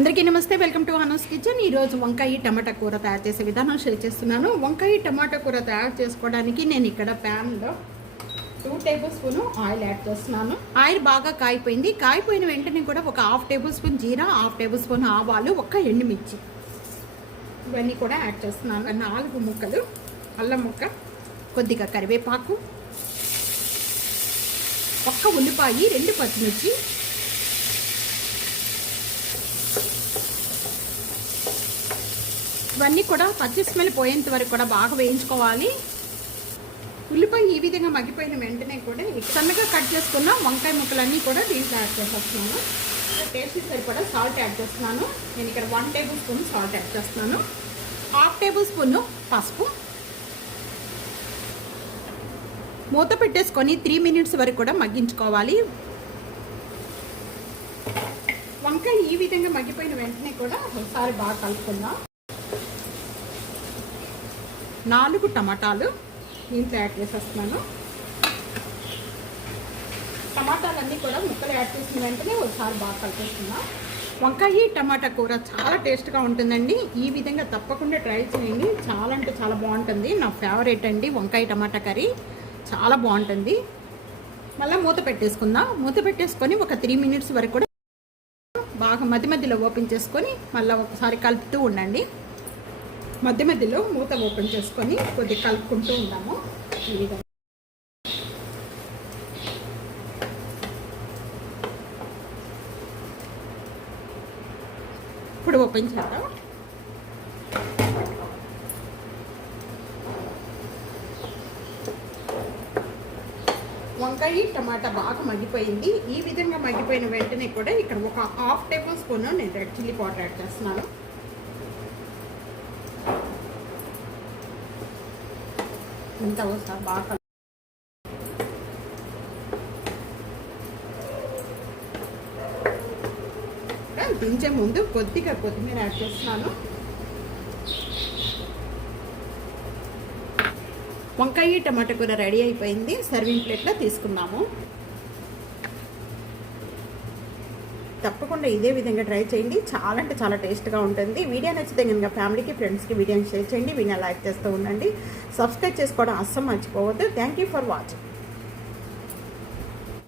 అందరికీ నమస్తే welcome to హనోస్ kitchen. ఈరోజు వంకాయ టమాటా కూర తయారు చేసే విధానం షేర్ చేస్తున్నాను. వంకాయ టమాటా కూర తయారు చేసుకోవడానికి నేను ఇక్కడ ప్యాన్లో two tablespoon oil add చేస్తున్నాను. ఆయిల్ బాగా కాయిపోయింది. కాయిపోయిన వెంటనే కూడా ఒక హాఫ్ టేబుల్ స్పూన్ జీరా హాఫ్ టేబుల్ స్పూన్ ఆవాలు ఒక్క ఎండుమిర్చి ఇవన్నీ కూడా యాడ్ చేస్తున్నాను. నాలుగు ముక్కలు అల్లం ముక్క కొద్దిగా కరివేపాకు ఒక్క ఉల్లిపాయ రెండు పచ్చిమిర్చి ఇవన్నీ కూడా పచ్చి స్మెల్ పోయేంత వరకు కూడా బాగా వేయించుకోవాలి. ఉల్లిపాయ ఈ విధంగా మగ్గిపోయిన వెంటనే కూడా సన్నగా కట్ చేసుకున్న వంకాయ ముక్కలన్నీ కూడా దీంట్లో యాడ్ చేసేస్తున్నాను. టేస్ట్ సరిపడా సాల్ట్ యాడ్ చేస్తున్నాను. నేను ఇక్కడ one tablespoon salt add చేస్తున్నాను. హాఫ్ టేబుల్ స్పూన్ పసుపు. మూత పెట్టేసుకొని త్రీ మినిట్స్ వరకు కూడా మగ్గించుకోవాలి. వంకాయ ఈ విధంగా మగ్గిపోయిన వెంటనే కూడా ఒకసారి బాగా కలుపుకుందాం. నాలుగు టమాటాలు దీంట్లో యాడ్ చేసేస్తున్నాను. టమాటాలన్నీ కూడా ముక్కలు యాడ్ చేసిన వెంటనే ఒకసారి బాగా కలిపేస్తున్నాం. వంకాయ టమాటా కూర చాలా టేస్ట్గా ఉంటుందండి. ఈ విధంగా తప్పకుండా ట్రై చేయండి. చాలా అంటే చాలా బాగుంటుంది. నా ఫేవరెట్ అండి వంకాయ టమాటా కర్రీ. చాలా బాగుంటుంది. మళ్ళీ మూత పెట్టేసుకుందాం. మూత పెట్టేసుకొని ఒక త్రీ మినిట్స్ వరకు కూడా బాగా మధ్య మధ్యలో ఓపెన్ చేసుకొని మళ్ళీ ఒకసారి కలుపుతూ ఉండండి. మధ్య మధ్యలో మూత ఓపెన్ చేసుకొని కొద్దిగా కలుపుకుంటూ ఉన్నాము ఈ విధంగా. ఇప్పుడు ఓపెన్ చేద్దాం. వంకాయ టమాటా బాగా మగ్గిపోయింది. ఈ విధంగా మగ్గిపోయిన వెంటనే కూడా ఇక్కడ ఒక హాఫ్ టేబుల్ స్పూన్ నేను రెడ్ చిల్లీ పౌడర్ యాడ్ చేస్తున్నాను. ఇంత ఒకసారి బాగా దించే ముందు కొద్దిగా కొత్తిమీర యాడ్ చేస్తున్నాను. వంకాయ టమాటా కూర రెడీ అయిపోయింది. సర్వింగ్ ప్లేట్లో తీసుకున్నాము తప్పకుండా ఇదే విధంగా ట్రై చేయండి. చాలా అంటే చాలా టేస్ట్గా ఉంటుంది. వీడియో నచ్చితే కనుక ఫ్యామిలీకి ఫ్రెండ్స్కి వీడియోని షేర్ చేయండి. వీడియో లైక్ చేస్తూ ఉండండి. సబ్స్క్రైబ్ చేసుకోవడం అస్సం మర్చిపోవద్దు. Thank you for watching.